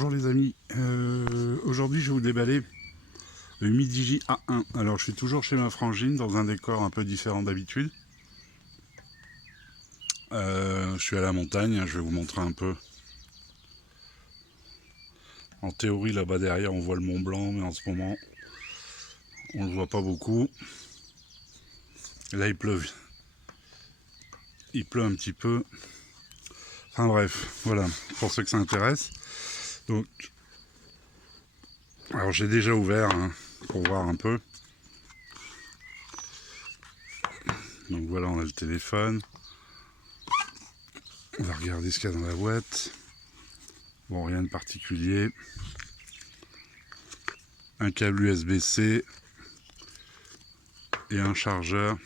Bonjour les amis, aujourd'hui je vais vous déballer le Midigi A1. Alors je suis toujours chez ma frangine dans un décor un peu différent d'habitude. Je suis à la montagne, je vais vous montrer un peu. En théorie là-bas derrière on voit le Mont Blanc, mais en ce moment on le voit pas beaucoup. Et là il pleut un petit peu. Enfin bref, voilà, pour ceux que ça intéresse. Donc, alors j'ai déjà ouvert pour voir un peu. Donc voilà, on a le téléphone. On va regarder ce qu'il y a dans la boîte. Bon, rien de particulier. Un câble USB-C et un chargeur.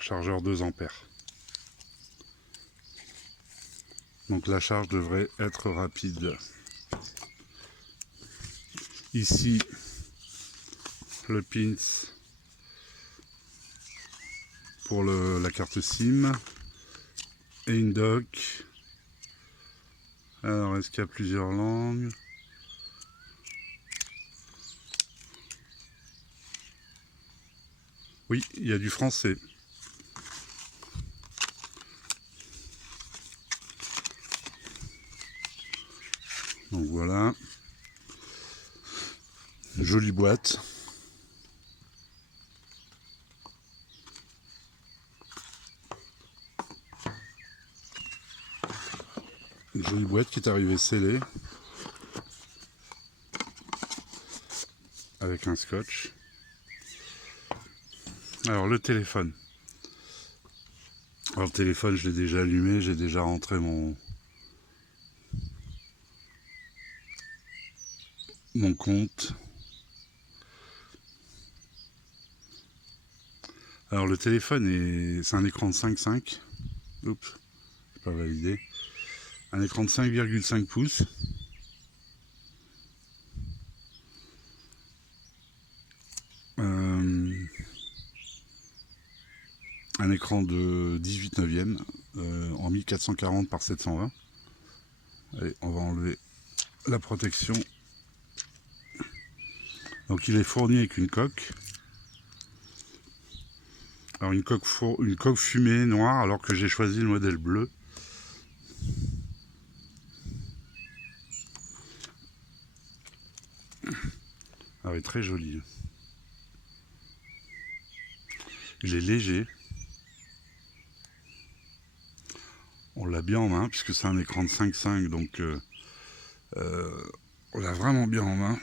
Chargeur 2 ampères. Donc la charge devrait être rapide. Ici, le pins pour la carte SIM et une dock. Alors, est-ce qu'il y a plusieurs langues? Oui, il y a du français. Donc voilà. Une jolie boîte. Une jolie boîte qui est arrivée scellée. Avec un scotch. Alors le téléphone. Alors le téléphone je l'ai déjà allumé, j'ai déjà rentré mon compte. Alors le téléphone c'est un écran de 5.5. Oups, c'est pas validé. Un écran de 5,5 pouces. Un écran de 18 neuvième en 1440 par 720. Allez, on va enlever la protection. Donc il est fourni avec une coque. Alors une coque fumée noire alors que j'ai choisi le modèle bleu. Alors il est très joli. Il est léger. On l'a bien en main puisque c'est un écran de 5.5 donc on l'a vraiment bien en main.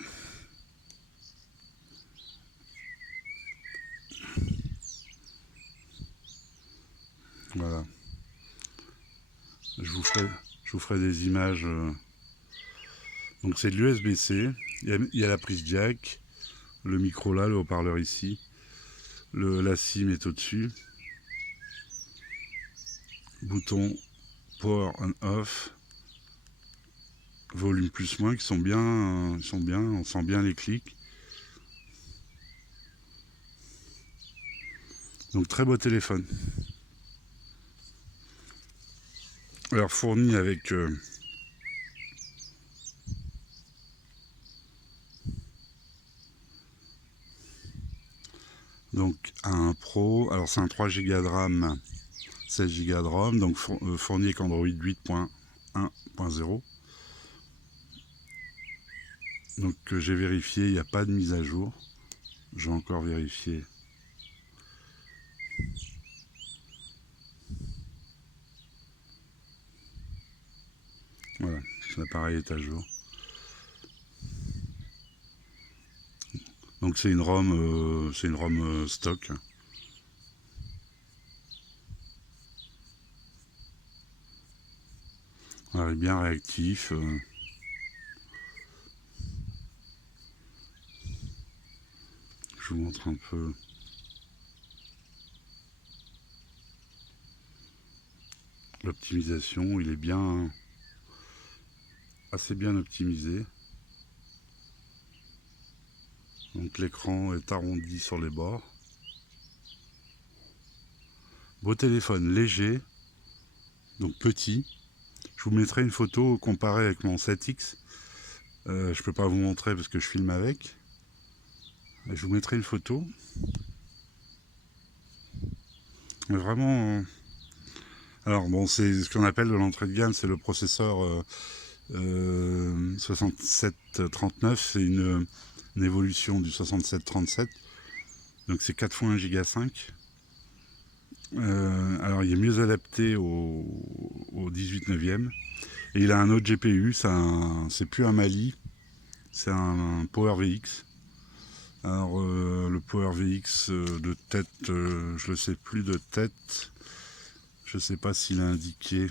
Voilà. Je vous ferai des images. Donc c'est de l'USB-C. Il y a la prise jack, le micro là, le haut-parleur ici. La SIM est au-dessus. Bouton power on off. Volume plus moins qui sont bien, on sent bien les clics. Donc très beau téléphone. Alors fourni avec donc un Pro. Alors c'est un 3 Go de RAM, 16 Go de ROM, donc fourni avec Android 8.1.0. Donc j'ai vérifié, il n'y a pas de mise à jour. Je vais encore vérifier. Voilà, l'appareil est à jour. Donc c'est une ROM, stock. Alors, il est bien réactif. Je vous montre un peu. L'optimisation, il est bien, assez bien optimisé. Donc l'écran est arrondi sur les bords. Beau téléphone léger. donc petit. Je vous mettrai une photo comparée avec mon 7X. Je peux pas vous montrer parce que je filme avec. Je vous mettrai une photo. Mais vraiment... Alors bon, c'est ce qu'on appelle de l'entrée de gamme, c'est le processeur 6739, c'est une évolution du 6737. Donc c'est 4 fois 1 Go 5. Alors il est mieux adapté au 18 neuvième. Et il a un autre GPU, c'est plus un Mali, c'est un PowerVX. Alors le PowerVX de tête, je le sais plus de tête. Je sais pas s'il a indiqué.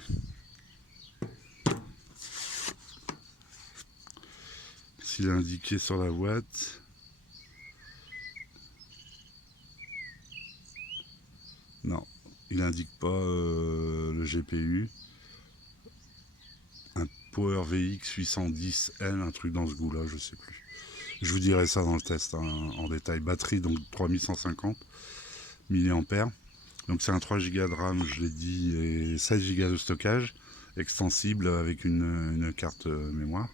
S'il a indiqué sur la boîte. Non, il n'indique pas le GPU. Un PowerVX 810L, un truc dans ce goût-là, je sais plus. Je vous dirai ça dans le test hein, en détail. Batterie, donc 3150 mAh. Donc c'est un 3 Go de RAM, je l'ai dit, et 16 Go de stockage, extensible avec une carte mémoire.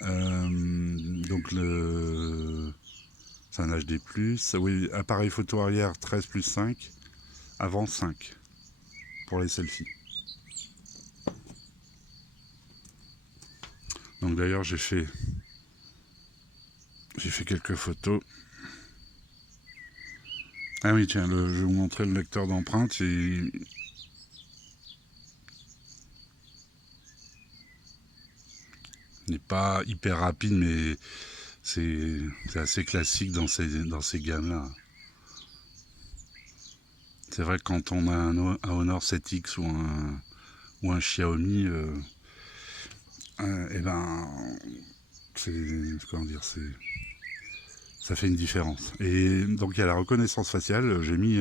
Donc c'est un HD+, oui, appareil photo arrière 13+5, avant 5 pour les selfies. Donc d'ailleurs j'ai fait quelques photos. Ah oui tiens, je vais vous montrer le lecteur d'empreintes. Il n'est pas hyper rapide, mais c'est assez classique dans ces gammes-là. C'est vrai que quand on a un Honor 7X ou un Xiaomi, et ben, comment dire, ça fait une différence. Et donc il y a la reconnaissance faciale. J'ai mis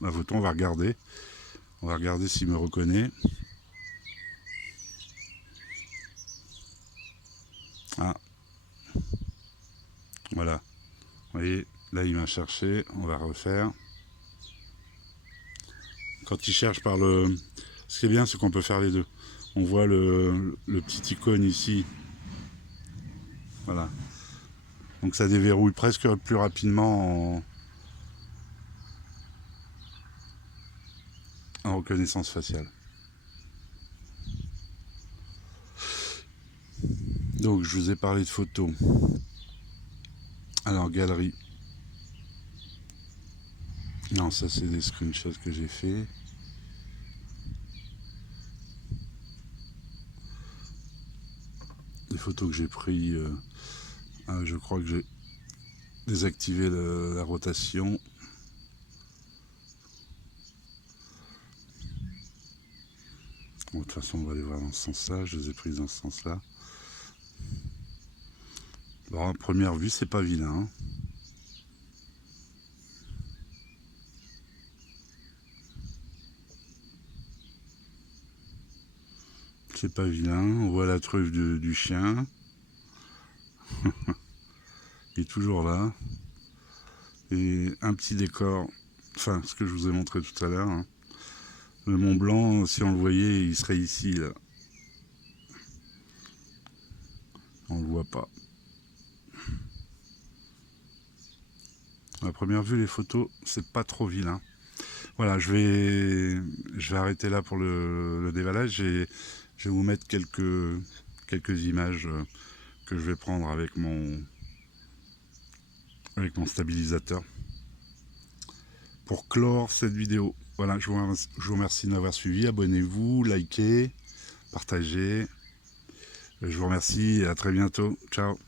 ma photo, on va regarder s'il me reconnaît. Ah, voilà. Vous voyez, là il m'a cherché, on va refaire. Quand il cherche par le... Ce qui est bien, c'est qu'on peut faire les deux. On voit le petit icône ici. Voilà. Donc ça déverrouille presque plus rapidement en reconnaissance faciale. Donc je vous ai parlé de photos. Alors galerie. Non, ça c'est des screenshots que j'ai fait. Des photos que j'ai prises. Je crois que j'ai désactivé la rotation. Bon, de toute façon, on va aller voir dans ce sens-là. Je les ai prises dans ce sens-là. Alors, à première vue, c'est pas vilain. Hein. C'est pas vilain. On voit la truffe du chien. Il est toujours là. Et un petit décor. Enfin, ce que je vous ai montré tout à l'heure. Hein. Le Mont Blanc, si on le voyait, il serait ici, là. On le voit pas. À première vue, les photos, c'est pas trop vilain. Voilà, je vais arrêter là pour le déballage et je vais vous mettre quelques images que je vais prendre avec mon stabilisateur pour clore cette vidéo. Voilà, je vous remercie de m'avoir suivi. Abonnez-vous, likez, partagez. Je vous remercie et à très bientôt. Ciao.